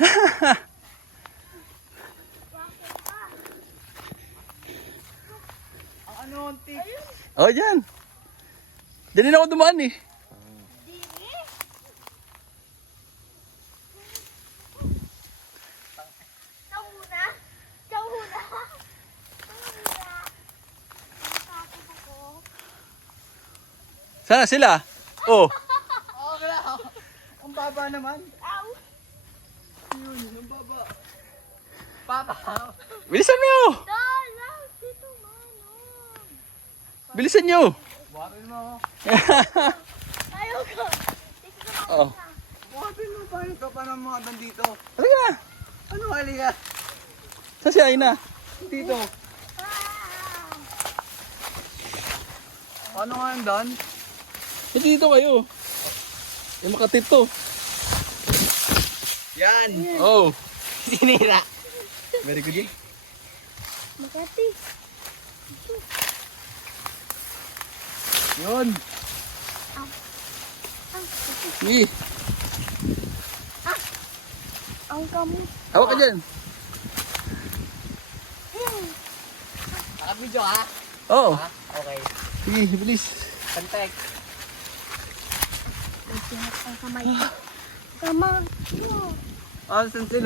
Ang ano, tik. Oh, dyan. Dyan din ako dumaan eh. Sana sila? Oh. Oo, wala. Ang baba naman. Yun, ang baba. Papa. Bilisan nyo! Bilisan nyo! Buhatin mo. Oh. Buhatin mo. Paano ka pa ng mga nandito? Halika! Ano, halika? Saan si Aina? Dito. Ano nga yung dan? Dito kayo. Yung makatit to. Yan. Oh. Sinira. Very good. Makati. Yun. Sige. Ang kamot. Hawak ka dyan. Nakabidyo ha? Oo. Ha? Okay. Sige, bilis. Contact. Ang kamay. Kamay. Ah, saan sila?